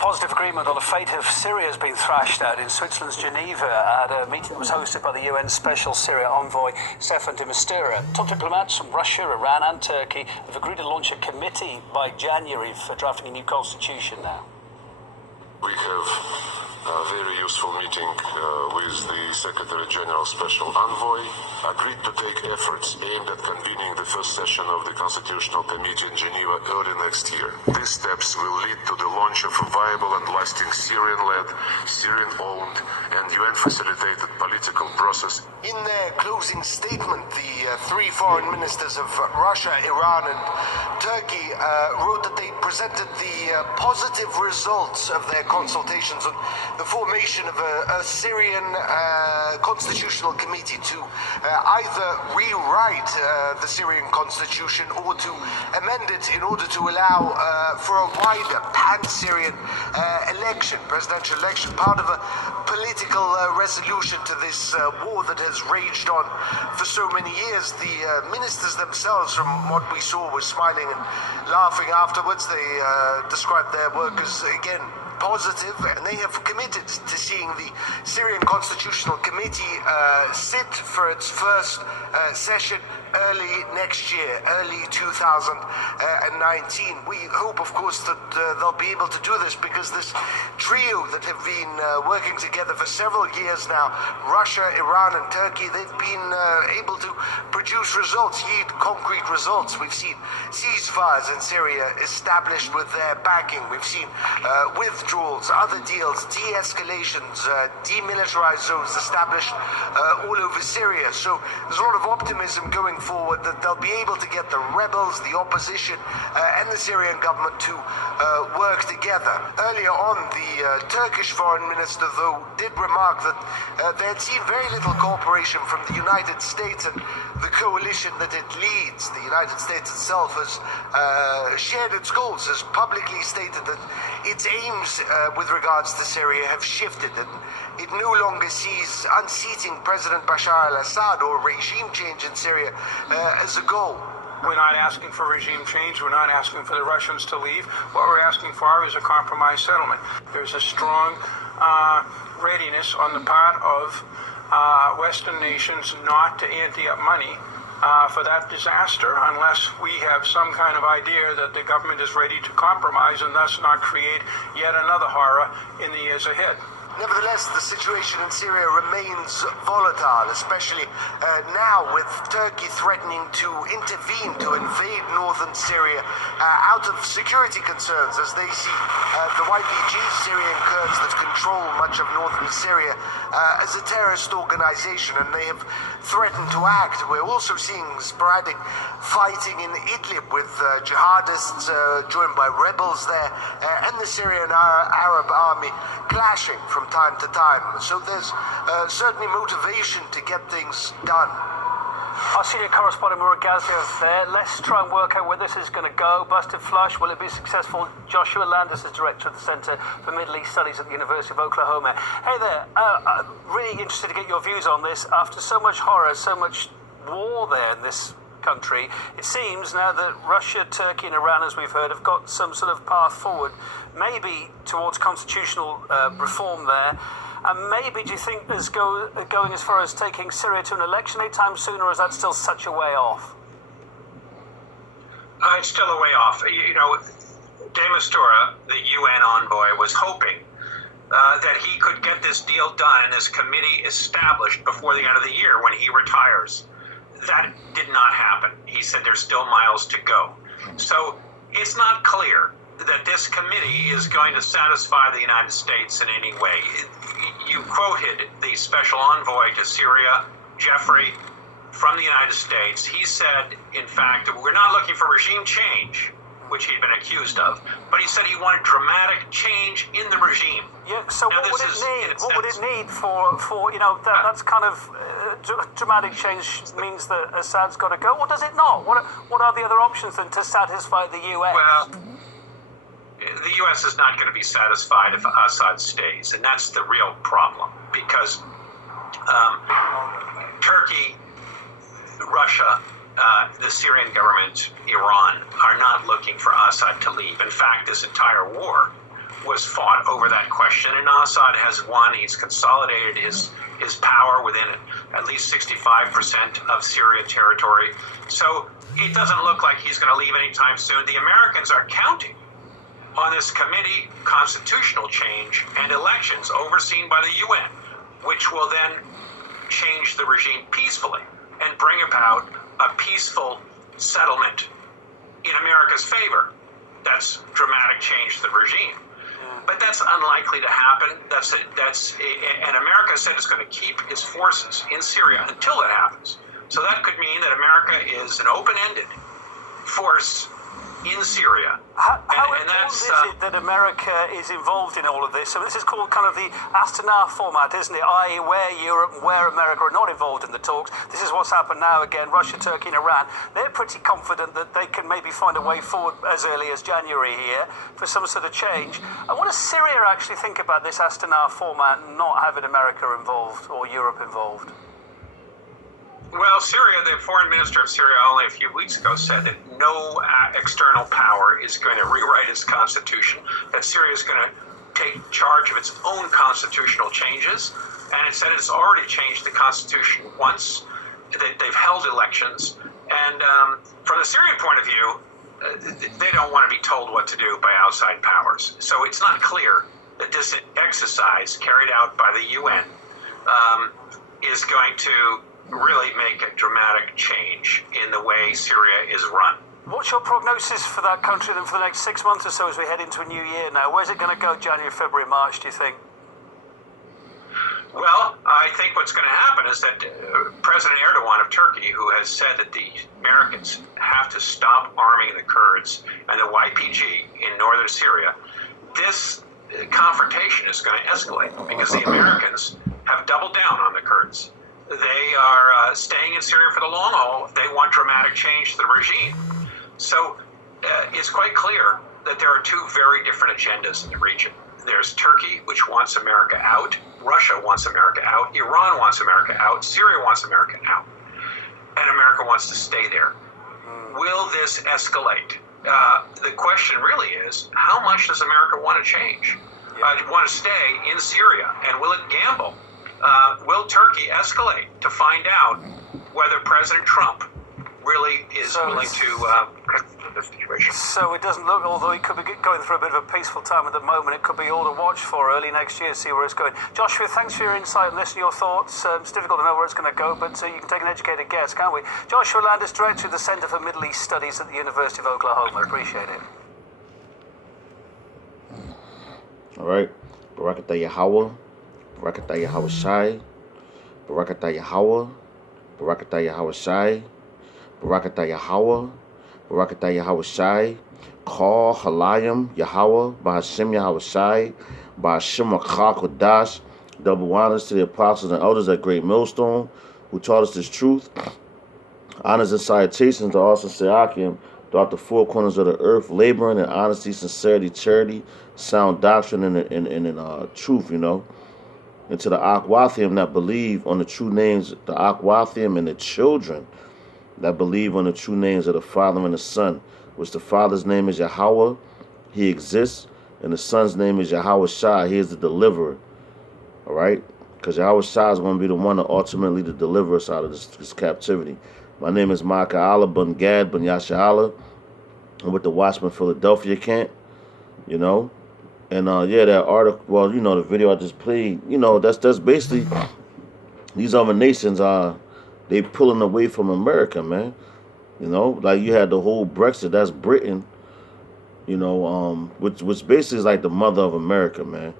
positive agreement on the fate of Syria has been thrashed out in Switzerland's Geneva at a meeting that was hosted by the UN Special Syria Envoy Staffan de Mistura. Top diplomats from Russia, Iran and Turkey have agreed to launch a committee by January for drafting a new constitution now. We have a very useful meeting with the Secretary General Special Envoy, agreed to take efforts aimed at convening the first session of the Constitutional Committee in Geneva early next year. These steps will lead to the launch of a viable and lasting Syrian-led, Syrian-owned and UN-facilitated political process. In their closing statement, the three foreign ministers of Russia, Iran and Turkey wrote that they presented the positive results of their consultations on the formation of a Syrian constitutional committee to either rewrite the Syrian constitution or to amend it in order to allow for a wider pan-Syrian presidential election, part of a political resolution to this war that has raged on for so many years. The ministers themselves, from what we saw, were smiling and laughing afterwards. They described their work as, again, positive, and they have committed to seeing the Syrian Constitutional Committee sit for its first session early next year, early 2019. We hope, of course, that they'll be able to do this because this trio that have been working together for several years now, Russia, Iran and Turkey, they've been able to produce results, yield concrete results. We've seen ceasefires in Syria established with their backing. We've seen withdrawals, other deals, de-escalations, demilitarized zones established all over Syria. So there's a lot of optimism going forward that they'll be able to get the rebels, the opposition, and the Syrian government to work together. Earlier on, the Turkish foreign minister, though, did remark that they had seen very little cooperation from the United States and the coalition that it leads. The United States itself has shared its goals, has publicly stated that its aims with regards to Syria have shifted, and it no longer sees unseating President Bashar al-Assad or regime change in Syria as a goal. We're not asking for regime change. We're not asking for the Russians to leave. What we're asking for is a compromise settlement. There's a strong readiness on the part of Western nations not to ante up money for that disaster unless we have some kind of idea that the government is ready to compromise and thus not create yet another horror in the years ahead. Nevertheless, the situation in Syria remains volatile, especially now with Turkey threatening to intervene, to invade northern Syria out of security concerns, as they see the YPG Syrian Kurds that control much of northern Syria as a terrorist organization, and they have threatened to act. We're also seeing sporadic fighting in Idlib with jihadists joined by rebels there and the Syrian Arab army clashing from time to time. So there's certainly motivation to get things done. Our senior correspondent Murat there. Let's try and work out where this is going to go. Busted flush, will it be successful? Joshua Landis is director of the Center for Middle East Studies at the University of Oklahoma. Hey there, I'm really interested to get your views on this. After so much horror, so much war there in this country, it seems now that Russia, Turkey and Iran, as we've heard, have got some sort of path forward, maybe towards constitutional reform there. And maybe, do you think there's going as far as taking Syria to an election anytime soon, or is that still such a way off? It's still a way off. You know, de Mistura, the UN envoy, was hoping that he could get this deal done and this committee established before the end of the year when he retires. That did not happen. He said there's still miles to go. So it's not clear that this committee is going to satisfy the United States in any way. You quoted the special envoy to Syria, Jeffrey, from the United States. He said, in fact, that we're not looking for regime change, which he'd been accused of, but he said he wanted dramatic change in the regime. Yeah, so now, what would it need? What would it need for you know, that's kind of dramatic change means that Assad's got to go, or does it not? What are the other options then to satisfy the US? Well, the U.S. is not going to be satisfied if Assad stays, and that's the real problem, because Turkey, Russia, the Syrian government, Iran, are not looking for Assad to leave. In fact, this entire war was fought over that question, and Assad has won. He's consolidated his power within at least 65% of Syria territory. So it doesn't look like he's going to leave anytime soon. The Americans are counting on this committee constitutional change and elections overseen by the UN, which will then change the regime peacefully and bring about a peaceful settlement in America's favor. That's dramatic change to the regime. But that's unlikely to happen. And America said it's going to keep its forces in Syria until that happens. So that could mean that America is an open-ended force in Syria. How important is it that America is involved in all of this? So this is called kind of the Astana format, isn't it? I.e. where Europe and where America are not involved in the talks. This is what's happened now again, Russia, Turkey and Iran. They're pretty confident that they can maybe find a way forward as early as January here for some sort of change. And what does Syria actually think about this Astana format not having America involved or Europe involved? Well, Syria, the foreign minister of Syria only a few weeks ago said that no external power is going to rewrite its constitution, that Syria is going to take charge of its own constitutional changes, and it said it's already changed the constitution once, that they've held elections, and from the Syrian point of view, they don't want to be told what to do by outside powers. So it's not clear that this exercise carried out by the UN is going to really make a dramatic change in the way Syria is run. What's your prognosis for that country then for the next 6 months or so as we head into a new year now? Where's it going to go January, February, March, do you think? Well, I think what's going to happen is that President Erdogan of Turkey, who has said that the Americans have to stop arming the Kurds and the YPG in northern Syria, this confrontation is going to escalate because the Americans have doubled down on the Kurds. They are staying in Syria for the long haul. They want dramatic change to the regime. So it's quite clear that there are two very different agendas in the region. There's Turkey, which wants America out. Russia wants America out. Iran wants America out. Syria wants America out. And America wants to stay there. Will this escalate? The question really is, how much does America want to change? Want to stay in Syria? And will it gamble? Will Turkey escalate to find out whether President Trump really is willing to consider the situation? So it doesn't look, although he could be going through a bit of a peaceful time at the moment, it could be all to watch for early next year, see where it's going. Joshua, thanks for your insight on this and your thoughts. It's difficult to know where it's going to go, but you can take an educated guess, can't we? Joshua Landis, Director of the Center for Middle East Studies at the University of Oklahoma. Appreciate it. All right. Barakatah Yahweh. Barakatah Yahweh Shai, Barakatah Yahweh, Barakatah Yahweh Shai, Barakatah Yahweh, Barakatah Yahweh Shai, Call Halayim Yahweh, Bahashem Yahweh Shai, Bahashem Akha Kodash, double honors to the apostles and elders at Great Millstone who taught us this truth. Honors and salutations to all Sincere throughout the four corners of the earth, laboring in honesty, sincerity, charity, sound doctrine, and truth, you know. And to the Akwathium that believe on the true names, the Akwathium and the children that believe on the true names of the Father and the Son, which the Father's name is Yahweh, he exists, and the Son's name is Yahweh Shai, he is the deliverer. All right? Because Yahweh Shai is going to be the one that ultimately to deliver us out of this captivity. My name is Micah Allah Bun Gad Bun Yasha Allah. I'm with the Watchman Philadelphia camp, you know. And yeah, that article, well, you know, the video I just played, you know, that's basically these other nations they pulling away from America, man. You know, like you had the whole Brexit, that's Britain, you know, which basically is like the mother of America, man,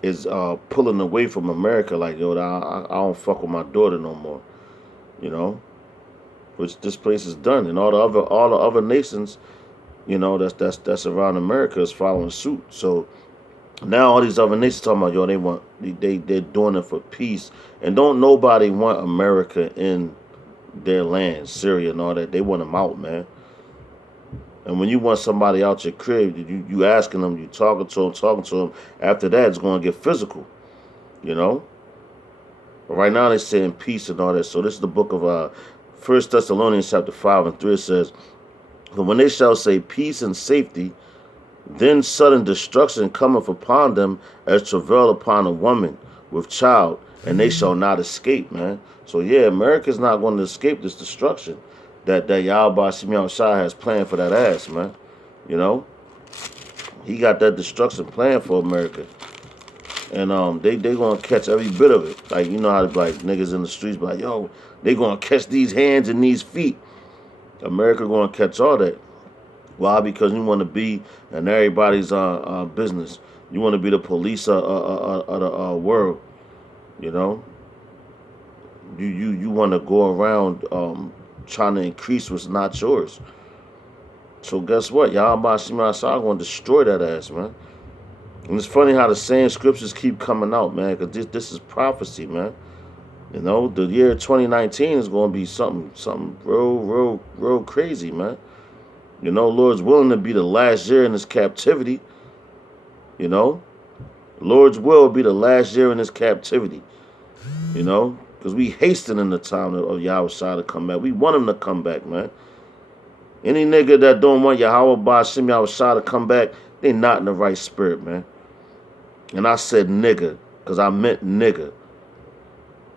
is pulling away from America, like, yo, I don't fuck with my daughter no more, you know, which this place is done, and all the other nations, you know, that's around America is following suit. So now all these other nations talking about, yo, they're doing it for peace. And don't nobody want America in their land, Syria and all that. They want them out, man. And when you want somebody out your crib, you asking them, you talking to them. After that, it's going to get physical, you know. But right now they're saying peace and all that. So this is the book of 1 Thessalonians chapter 5 and 3. It says, but when they shall say peace and safety, Then sudden destruction cometh upon them as travail upon a woman with child, and they shall not escape, man. So yeah, America's not going to escape this destruction that Yahweh Shimon Shai has planned for that ass, man. You know? He got that destruction planned for America. And they gonna catch every bit of it. Like, you know how like niggas in the streets be like, yo, they gonna catch these hands and these feet. America gonna catch all that. Why? Because you want to be in everybody's business. You want to be the police of the world. You know. You want to go around trying to increase what's not yours. So guess what? Yahweh Shema Shah going to destroy that ass, man. And it's funny how the same scriptures keep coming out, man, because this is prophecy, man. You know, the year 2019 is going to be something real crazy, man. You know, Lord's willing to be the last year in this captivity. You know, Lord's will be the last year in this captivity. You know, because we hastening the time of Yahweh Shai to come back. We want him to come back, man. Any nigga that don't want Yahweh Ba'Shem Yahweh Shai to come back, they not in the right spirit, man. And I said nigga, because I meant nigga.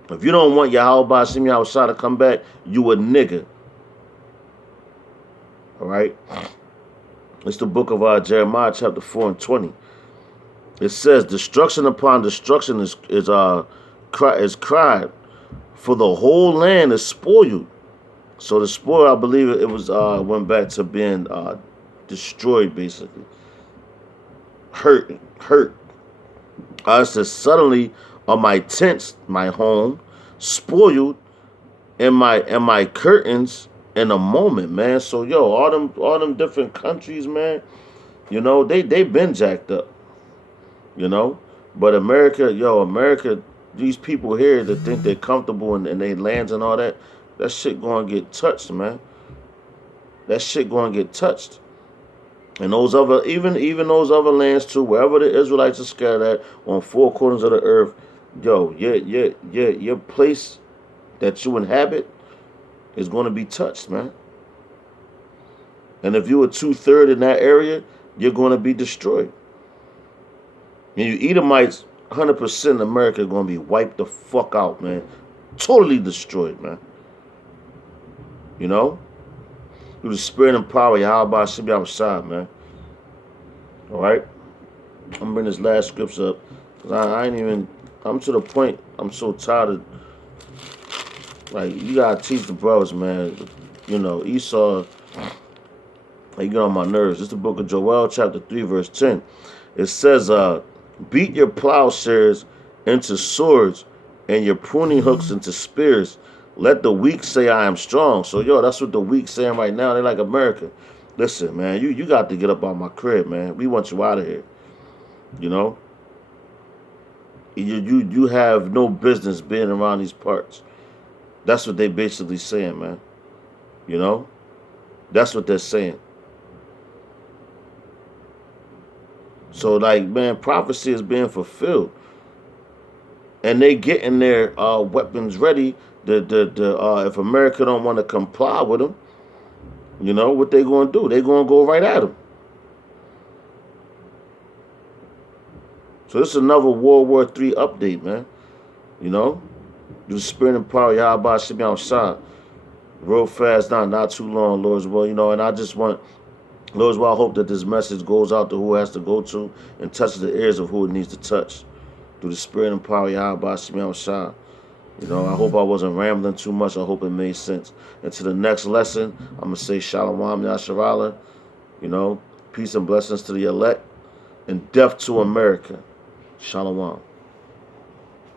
If you don't want Yahweh Ba'Shem Yahweh Shai to come back, you a nigga. All right? It's the book of Jeremiah chapter 4 and 20. It says, destruction upon destruction is cried, for the whole land is spoiled. So the spoil, I believe it was went back to being destroyed, basically. Hurt. It says, suddenly are my tents, my home, spoiled, and my curtains in a moment, man. So yo, all them different countries, man, you know, they been jacked up. You know? But America, these people here that think they're comfortable in their lands and all that, that shit gonna get touched, man. That shit gonna get touched. And those other, even those other lands too, wherever the Israelites are scattered at, on four corners of the earth, yo, your place that you inhabit is gonna be touched, man. And if you were 2/3 in that area, you're gonna be destroyed. And you Edomites, 100% America gonna be wiped the fuck out, man. Totally destroyed, man. You know? Through the spirit and power, Yahweh should be outside, man. Alright? I'm gonna bring this last scripture up. Cause I ain't even, I'm to the point, I'm so tired of, like, you gotta teach the brothers, man. You know, Esau, he get on my nerves. It's the book of Joel, chapter 3, verse 10. It says, beat your plowshares into swords and your pruning hooks into spears. Let the weak say I am strong. So, yo, that's what the weak saying right now. They like America. Listen, man, you got to get up out my crib, man. We want you out of here. You know? You have no business being around these parts. That's what they basically saying, man. You know? That's what they're saying. So, like, man, prophecy is being fulfilled. And they getting their weapons ready. If America don't want to comply with them, you know, what they going to do? They going to go right at them. So this is another World War III update, man. You know? The spirit and power, Yahweh Shemi outside. Real fast, not too long, Lord's will, you know, and I just want... Lord's will, I hope that this message goes out to who it has to go to and touches the ears of who it needs to touch. Through the spirit and power, Yahweh Shemi Shah. You know, I hope I wasn't rambling too much. I hope it made sense. And to the next lesson, I'm going to say Shalom Yasharala. You know, peace and blessings to the elect and death to America. Shalom.